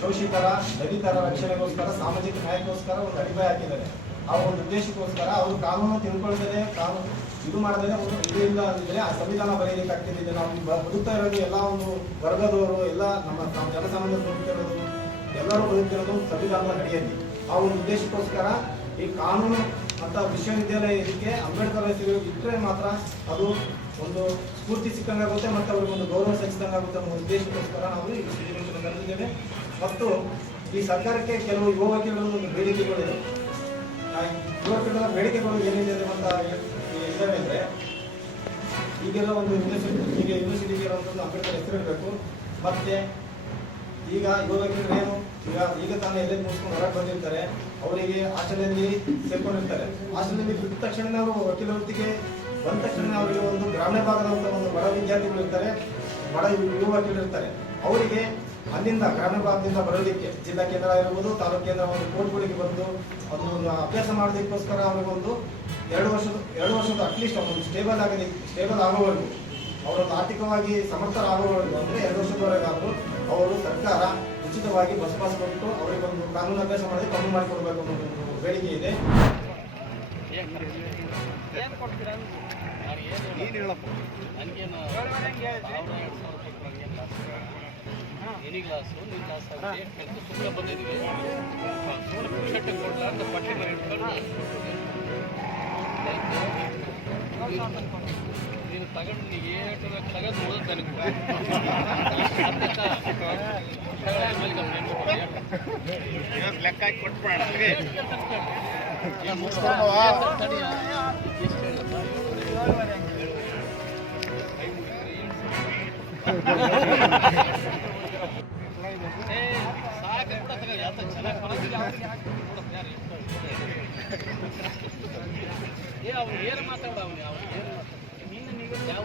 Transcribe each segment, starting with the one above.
ಶೋಷಿತರ ದಲಿತರ ರಕ್ಷಣೆಗೋಸ್ಕರ ಸಾಮಾಜಿಕ ನ್ಯಾಯಕ್ಕೋಸ್ಕರ ಒಂದು ಅಡಿಪಾಯ ಹಾಕಿದ್ದಾರೆ. ಆ ಒಂದು ಉದ್ದೇಶಕ್ಕೋಸ್ಕರ ಅವರು ಕಾನೂನು ತಿಳ್ಕೊಳ್ತಾರೆ, ಕಾನೂನು ಇದು ಮಾಡಿದ್ರೆ ಒಂದು ಇದರಿಂದ ಅಂದ್ರೆ ಆ ಸಂವಿಧಾನ ಬರೆಯಲಿಕ್ಕೆ ಆಗ್ತಿದೆ. ನಾವು ಬದುಕ್ತಾ ಇರೋದು ಎಲ್ಲ ಒಂದು ವರ್ಗದವರು, ಎಲ್ಲ ನಮ್ಮ ಜನಸಾಮಾನ್ಯರು ಬದುಕ್ತಿರೋದು, ಎಲ್ಲರೂ ಬದುಕ್ತಿರೋದು ಸಂವಿಧಾನದ ಅಡಿಯಲ್ಲಿ. ಆ ಒಂದು ಉದ್ದೇಶಕ್ಕೋಸ್ಕರ ಈ ಕಾನೂನು ಅಂತ ವಿಶ್ವವಿದ್ಯಾಲಯ ಇದಕ್ಕೆ ಅಂಬೇಡ್ಕರ್ ಹೆಸರು ಇಟ್ಟರೆ ಮಾತ್ರ ಅದು ಒಂದು ಸ್ಫೂರ್ತಿ ಸಿಕ್ಕಂಗಾಗುತ್ತೆ ಮತ್ತು ಅವ್ರಿಗೆ ಒಂದು ಗೌರವ ಸಲ್ಲಿಸಿದಂಗಾಗುತ್ತೆ ಅನ್ನೋ ಉದ್ದೇಶಕ್ಕೋಸ್ಕರ ನಾವು ಈ ಸುದ್ದಿಗೋಷ್ಠಿಯನ್ನು ಕರೆದಿದ್ದೇವೆ. ಮತ್ತು ಈ ಸರ್ಕಾರಕ್ಕೆ ಕೆಲವು ಯುವ ವಕೀಲರು ಒಂದು ಬೇಡಿಕೆಗಳಿದೆ. ಯುವ ವಕೀಲರ ಬೇಡಿಕೆಗಳು ಏನಿದೆ ಅಂತ ಇದ್ದಾವೆ ಅಂದರೆ, ಈಗೆಲ್ಲ ಒಂದು ಯೂನಿವರ್ಸಿಟಿಗೆ ಇರುವಂಥದ್ದು ಅಂಬೇಡ್ಕರ್ ಹೆಸರಿರಬೇಕು. ಮತ್ತು ಈಗ ಯುವ ವಕೀಲರು ಏನು ಈಗ ತಾನು ಎಲ್ಲೇ ಮುಗಿಸ್ಕೊಂಡು ಹೊರಗೆ ಬಂದಿರ್ತಾರೆ, ಅವರಿಗೆ ಹಾಸ್ಟೆಲಲ್ಲಿ ಸೇರ್ಕೊಂಡಿರ್ತಾರೆ. ಹಾಸ್ಟೆಲಲ್ಲಿ ಬಿದ್ದ ತಕ್ಷಣ ಅವರು ವಕೀಲ ವೃತ್ತಿಗೆ ಬಂದ ತಕ್ಷಣ ಅವರಿಗೆ ಒಂದು ಗ್ರಾಮೀಣ ಭಾಗದಂಥ ಒಂದು ಬಡ ವಿದ್ಯಾರ್ಥಿಗಳು ಇರ್ತಾರೆ, ಬಡ ಯುವ ವಕೀಲರು ಇರ್ತಾರೆ. ಅವರಿಗೆ ಅಲ್ಲಿಂದ ಗ್ರಾಮೀಣ ಭಾಗದಿಂದ ಬರೋದಕ್ಕೆ ಜಿಲ್ಲಾ ಕೇಂದ್ರ ಇರ್ಬೋದು, ತಾಲೂಕು ಕೇಂದ್ರ ಒಂದು ಕೋರ್ಟ್ಗಳಿಗೆ ಬಂದು ಒಂದು ಅಭ್ಯಾಸ ಮಾಡೋದಕ್ಕೋಸ್ಕರ ಅವರಿಗೊಂದು 2 ವರ್ಷದ ಅಟ್ಲೀಸ್ಟ್ ಒಂದು ಸ್ಟೇಬಲ್ ಆಗೋವರೆಗೂ, ಅವರೊಂದು ಆರ್ಥಿಕವಾಗಿ ಸಮರ್ಥರಾಗುವವರೆಗೂ ಅಂದರೆ 2 ವರ್ಷದವರೆಗಾದರೂ ಅವರು ಸರ್ಕಾರ ಉಚಿತವಾಗಿ ಬಸ್ ಪಾಸ್ ಕೊಟ್ಟು ಅವರಿಗೊಂದು ಕಾನೂನು ಅಭ್ಯಾಸ ಮಾಡೋದಕ್ಕೆ ಕಮ್ಮಿ ಮಾಡಿಕೊಡ್ಬೇಕು ಅನ್ನೋ ಒಂದು ಬೇಡಿಕೆ ಇದೆ. ಎನಿ ಕ್ಲಾಸು ನಿಮ್ಮ ಕ್ಲಾಸ್ ಕಲಿತು ಸುಮ್ಮನೆ ಬಂದಿದ್ದೀವಿ. ಶರ್ಟ್ ಕೊಡಲ ಅಂತ ಪಟ್ಟಿ ಮೇಲೆ ಇಟ್ಕೊಂಡು ನೀನು ತಗೊಂಡು ನೀವು ಏನು ತಗೊಂಡು ಓದೋದು ನನಗೆ ಲೆಕ್ಕ ಹಾಕಿ ಕೊಟ್ಬೇಡ. ಅವ್ನು ಏನು ಮಾತಾಡ ಅವನು ನಿನ್ನ ನೀವು ಯಾವ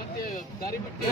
ಮತ್ತೆ ದಾರಿ ಬಿಟ್ಟು